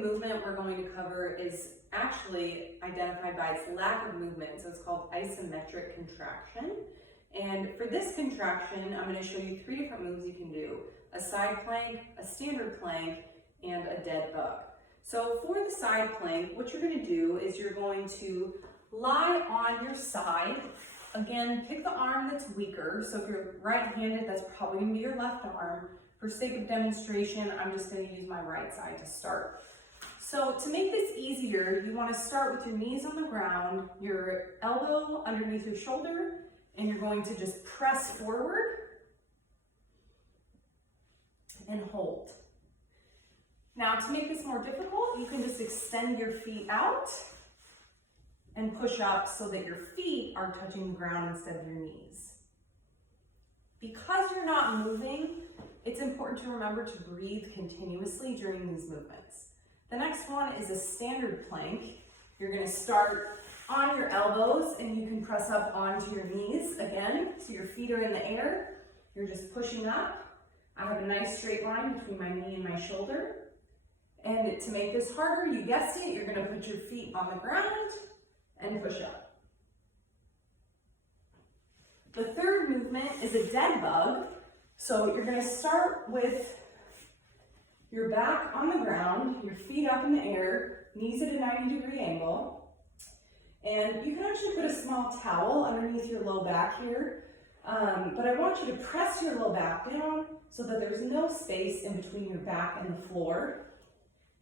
movement we're going to cover is actually identified by its lack of movement, so it's called isometric contraction. And for this contraction, I'm going to show you 3 different moves you can do: a side plank, a standard plank, and a dead bug. So for the side plank, what you're going to do is you're going to lie on your side. Again, pick the arm that's weaker. So if you're right-handed, that's probably going to be your left arm. For sake of demonstration, I'm just going to use my right side to start. So to make this easier, you want to start with your knees on the ground, your elbow underneath your shoulder, and you're going to just press forward and hold. Now, to make this more difficult, you can just extend your feet out and push up so that your feet are touching the ground instead of your knees. Because you're not moving, it's important to remember to breathe continuously during these movements. The next one is a standard plank. You're going to start on your elbows and you can press up onto your knees again, so your feet are in the air. You're just pushing up. I have a nice straight line between my knee and my shoulder. And to make this harder, you guessed it, you're going to put your feet on the ground and push up. The third movement is a dead bug. So you're going to start with your back on the ground, your feet up in the air, knees at a 90-degree angle. And you can actually put a small towel underneath your low back here. But I want you to press your low back down so that there's no space in between your back and the floor.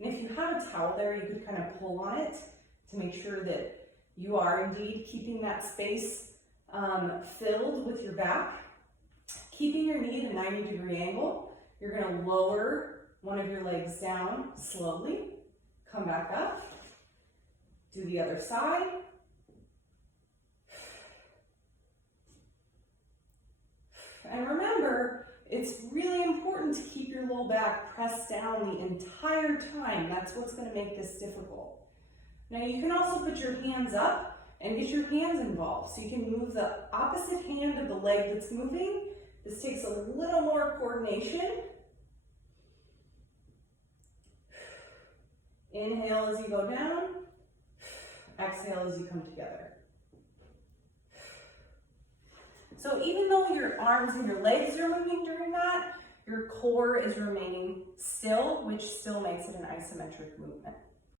And if you have a towel there, you could kind of pull on it to make sure that you are indeed keeping that space filled with your back. Keeping your knee at a 90-degree angle, you're going to lower one of your legs down slowly, come back up, do the other side. And remember, it's really important to keep your low back pressed down the entire time. That's what's going to make this difficult. Now you can also put your hands up and get your hands involved. So you can move the opposite hand of the leg that's moving. This takes a little more coordination. Inhale as you go down. Exhale as you come together. So even though your arms and your legs are moving during that, your core is remaining still, which still makes it an isometric movement.